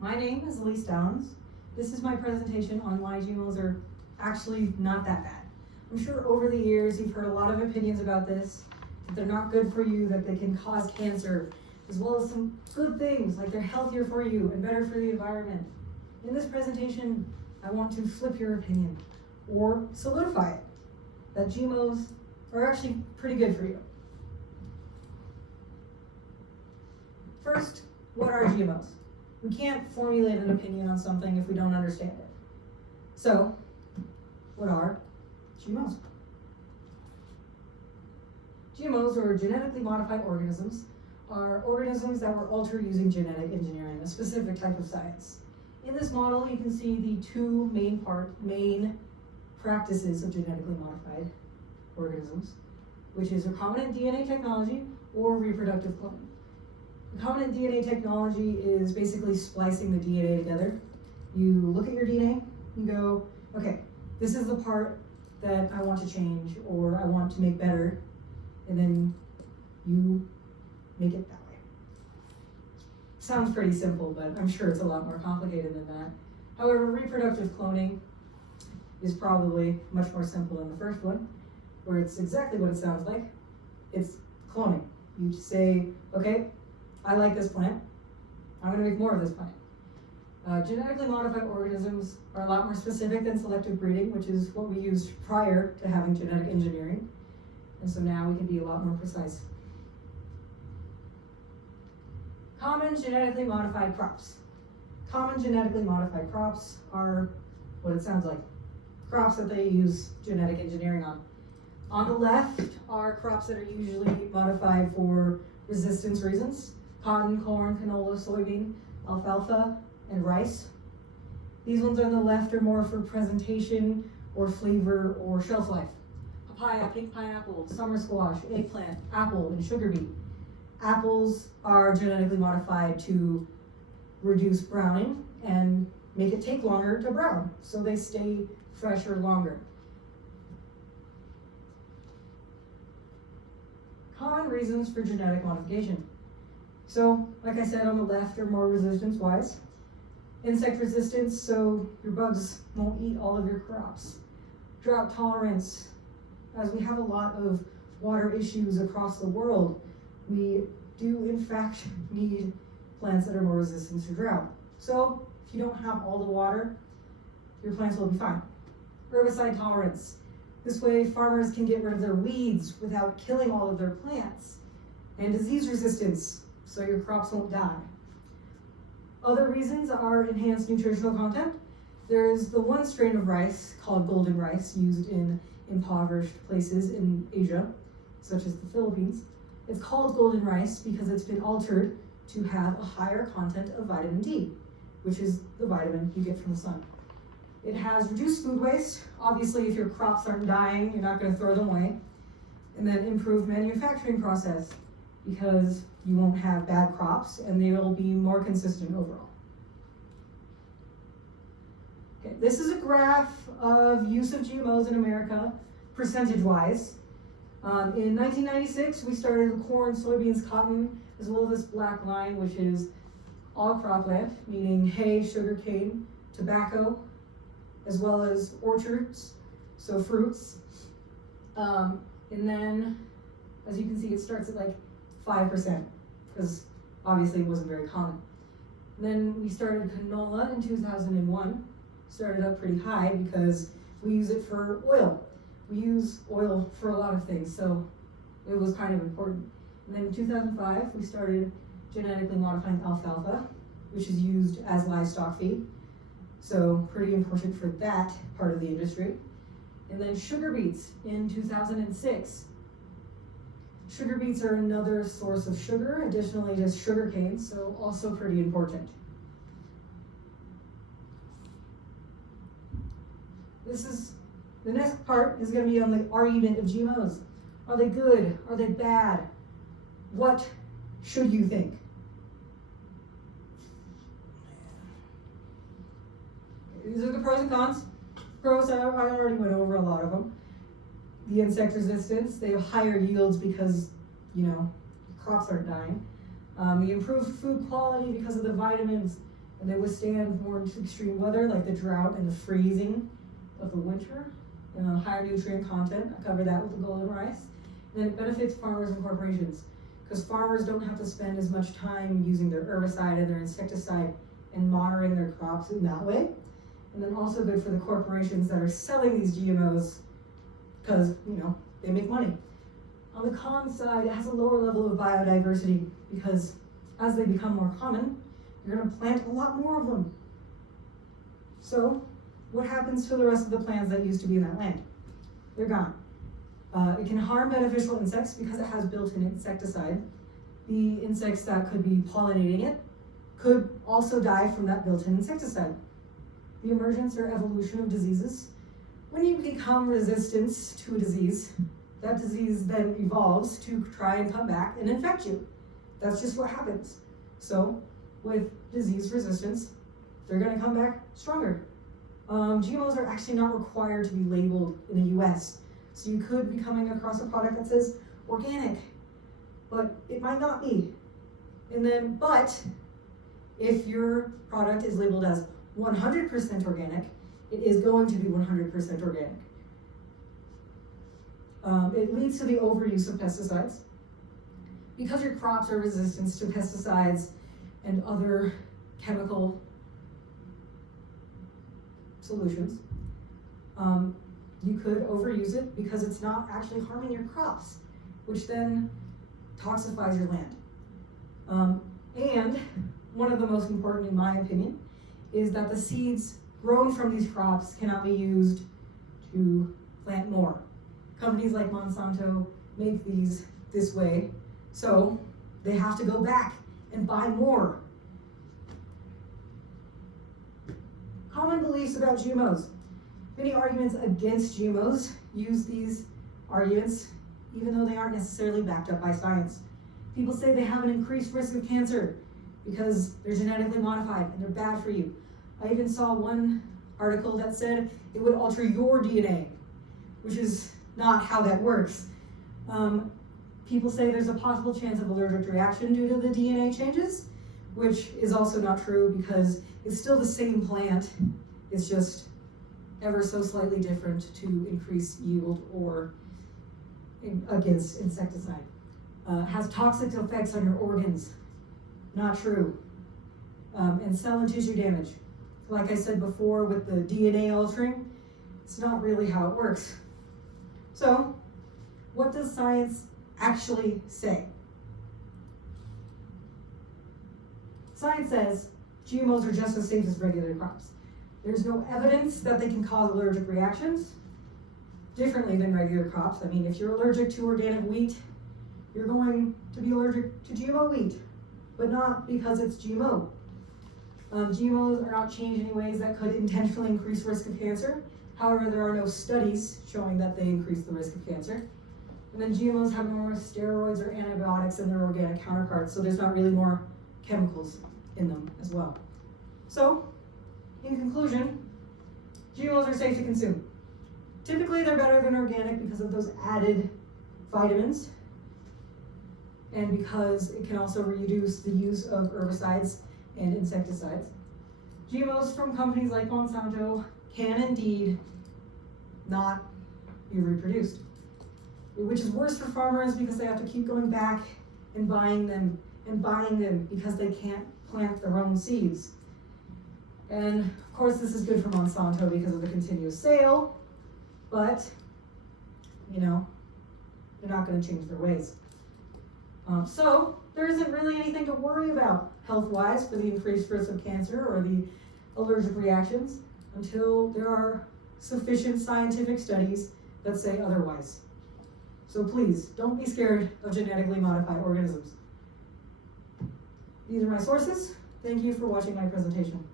My name is Elise Downs. This is my presentation on why GMOs are actually not that bad. I'm sure over the years you've heard a lot of opinions about this, that they're not good for you, that they can cause cancer, as well as some good things like they're healthier for you and better for the environment. In this presentation, I want to flip your opinion or solidify it, that GMOs are actually pretty good for you. First, what are GMOs? We can't formulate an opinion on something if we don't understand it. So, what are GMOs? GMOs, or genetically modified organisms, are organisms that were altered using genetic engineering, a specific type of science. In this model, you can see the two main practices of genetically modified organisms, which is recombinant DNA technology or reproductive cloning. Recombinant DNA technology is basically splicing the DNA together. You look at your DNA, you go, okay, this is the part that I want to change or I want to make better, and then you make it that way. Sounds pretty simple, but I'm sure it's a lot more complicated than that. However, reproductive cloning is probably much more simple than the first one, where it's exactly what it sounds like. It's cloning. You say, okay, I like this plant, I'm going to make more of this plant. Genetically modified organisms are a lot more specific than selective breeding, which is what we used prior to having genetic engineering. And so now we can be a lot more precise. Common genetically modified crops. Common genetically modified crops are what it sounds like. Crops that they use genetic engineering on. On the left are crops that are usually modified for resistance reasons. Cotton, corn, canola, soybean, alfalfa, and rice. These ones on the left are more for presentation or flavor or shelf life. Papaya, pink pineapple, summer squash, eggplant, apple, and sugar beet. Apples are genetically modified to reduce browning and make it take longer to brown, so they stay fresher longer. Common reasons for genetic modification. So, like I said, on the left are more resistance-wise. Insect resistance, so your bugs won't eat all of your crops. Drought tolerance, as we have a lot of water issues across the world, we do in fact need plants that are more resistant to drought. So, if you don't have all the water, your plants will be fine. Herbicide tolerance. This way, farmers can get rid of their weeds without killing all of their plants. And disease resistance, so your crops won't die. Other reasons are enhanced nutritional content. There's the one strain of rice called golden rice used in impoverished places in Asia, such as the Philippines. It's called golden rice because it's been altered to have a higher content of vitamin D, which is the vitamin you get from the sun. It has reduced food waste. Obviously, if your crops aren't dying, you're not going to throw them away. And then improved manufacturing process, because you won't have bad crops and they will be more consistent overall. Okay, this is a graph of use of GMOs in America, percentage-wise. In 1996, we started with corn, soybeans, cotton, as well as this black line, which is all cropland, meaning hay, sugarcane, tobacco, as well as orchards, so fruits. And then, as you can see, it starts at like 5%, because obviously it wasn't very common. And then we started canola in 2001, started up pretty high because we use it for oil. We use oil for a lot of things, so it was kind of important. And then in 2005, we started genetically modifying alfalfa, which is used as livestock feed. So pretty important for that part of the industry. And then sugar beets in 2006. Sugar beets are another source of sugar, additionally to sugar cane, so also pretty important. The next part is going to be on the argument of GMOs. Are they good? Are they bad? What should you think? These are the pros and cons. Pros, I already went over a lot of them. The insect resistance, they have higher yields because, crops aren't dying. The improved food quality because of the vitamins and they withstand more extreme weather like the drought and the freezing of the winter. Higher nutrient content, I covered that with the golden rice. And then it benefits farmers and corporations because farmers don't have to spend as much time using their herbicide and their insecticide and monitoring their crops in that way. And then also good for the corporations that are selling these GMOs because, they make money. On the con side, it has a lower level of biodiversity because as they become more common, you're going to plant a lot more of them. So what happens to the rest of the plants that used to be in that land? They're gone. It can harm beneficial insects because it has built-in insecticide. The insects that could be pollinating it could also die from that built-in insecticide. The emergence or evolution of diseases. When you become resistant to a disease, that disease then evolves to try and come back and infect you. That's just what happens. So with disease resistance, they're going to come back stronger. GMOs are actually not required to be labeled in the US. So you could be coming across a product that says organic, but it might not be. But if your product is labeled as 100% organic, it is going to be 100% organic. It leads to the overuse of pesticides. Because your crops are resistant to pesticides and other chemical solutions, you could overuse it because it's not actually harming your crops, which then toxifies your land. And one of the most important, in my opinion, is that the seeds grown from these crops cannot be used to plant more. Companies like Monsanto make these this way, so they have to go back and buy more. Common beliefs about GMOs. Many arguments against GMOs use these arguments even though they aren't necessarily backed up by science. People say they have an increased risk of cancer because they're genetically modified and they're bad for you. I even saw one article that said it would alter your DNA, which is not how that works. People say there's a possible chance of allergic reaction due to the DNA changes, which is also not true because it's still the same plant. It's just ever so slightly different to increase yield or against insecticide. Has toxic effects on your organs. Not true. And cell and tissue damage. Like I said before with the DNA altering, it's not really how it works. So, what does science actually say? Science says GMOs are just as safe as regular crops. There's no evidence that they can cause allergic reactions differently than regular crops. I mean, if you're allergic to organic wheat, you're going to be allergic to GMO wheat, but not because it's GMO. GMOs are not changed in ways that could intentionally increase risk of cancer. However, there are no studies showing that they increase the risk of cancer. And then GMOs have more steroids or antibiotics than their organic counterparts, so there's not really more chemicals in them as well. So, in conclusion, GMOs are safe to consume. Typically, they're better than organic because of those added vitamins and because it can also reduce the use of herbicides and insecticides. GMOs from companies like Monsanto can indeed not be reproduced, which is worse for farmers because they have to keep going back and buying them because they can't plant their own seeds. And of course this is good for Monsanto because of the continuous sale, but they're not going to change their ways. So there isn't really anything to worry about health-wise for the increased risk of cancer or the allergic reactions until there are sufficient scientific studies that say otherwise. So please, don't be scared of genetically modified organisms. These are my sources. Thank you for watching my presentation.